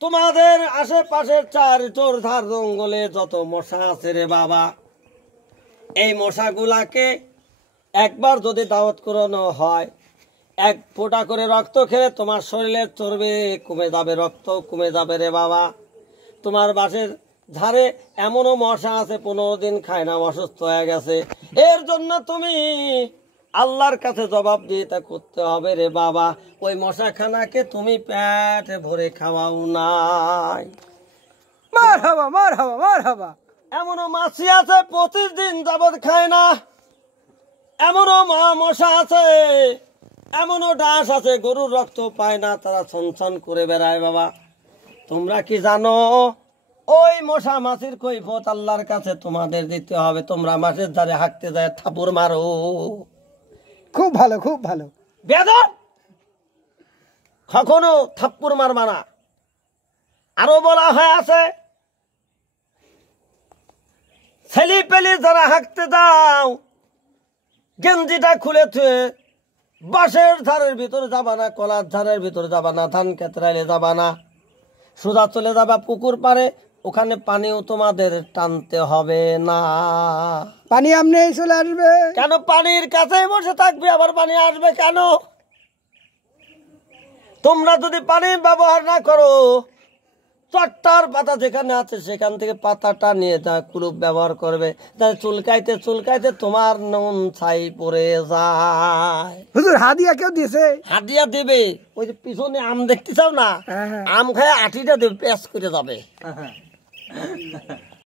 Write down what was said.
তোমাদের আশেপাশের চার চোরধার জঙ্গলে যত মশা আছে রে বাবা, এই মশাগুলাকে একবার যদি দাওয়াত করানো হয়, এক ফোঁটা করে রক্ত খেলে তোমার শরীরের চর্বি কমে যাবে, রক্ত কমে যাবে রে বাবা। তোমার বাসের ধারে এমনও মশা আছে 15 দিন খায় না, অসুস্থ হয়ে গেছে। এর জন্য তুমি আল্লাহর কাছে জবাবদিহিতা করতে হবে রে বাবা। ওই মশাখানাকে তুমি পেটে ভরে খাওয়াও নাই। মারহাবা মারহাবা মারহাবা। এমনও মাছি আছে 25 দিন যাবৎ খায় না, এমনও মশা আছে, এমনও ডাঁশ আছে গরুর রক্ত পায় না, তারা ছনছন করে বেড়ায় বাবা। তোমরা কি জানো ওই মশা মাছির কৈফিয়ত আল্লাহর কাছে তোমাদের দিতে হবে। তোমরা মাছের ধারে হাঁকতে যায় থাপুর মারো। খুব ভালো খুব ভালো। বেদব, কখনো থাপ্পড় মারবা না। আরো বলা হয় আছে, ছেলি পেলি যারা হাঁকতে যাও গেঞ্জিটা খুলে থুয়ে বাঁশের ধারের ভিতরে যাবা না, কলার ধারের ভিতরে যাবা না, ধান কেতরাইলে যাবা না, সোজা চলে যাবা পুকুর পাড়ে। ওখানে পানিও তোমাদের টানতে হবে না। পানি আমনে চলে আসবে কেন? পানির কাছেই বসে থাকবে, আবার পানি আসবে কেন? তোমরা যদি পানির ব্যবহার না করো, চট্টার পাতা যেখানে আছে সেখান থেকে পাতাটা নিয়ে যা কুলুপ ব্যবহার করবে, তাহলে চুলকাইতে চুলকাইতে তোমার নুন ছাই পড়ে যায়। হুজুর হাদিয়া কেউ দিয়েছে? হাদিয়া দেবে। ওই যে পিছনে আম দেখতে চাও না, আম খায় আটিটা দেবে, পেঁচ করে যাবে।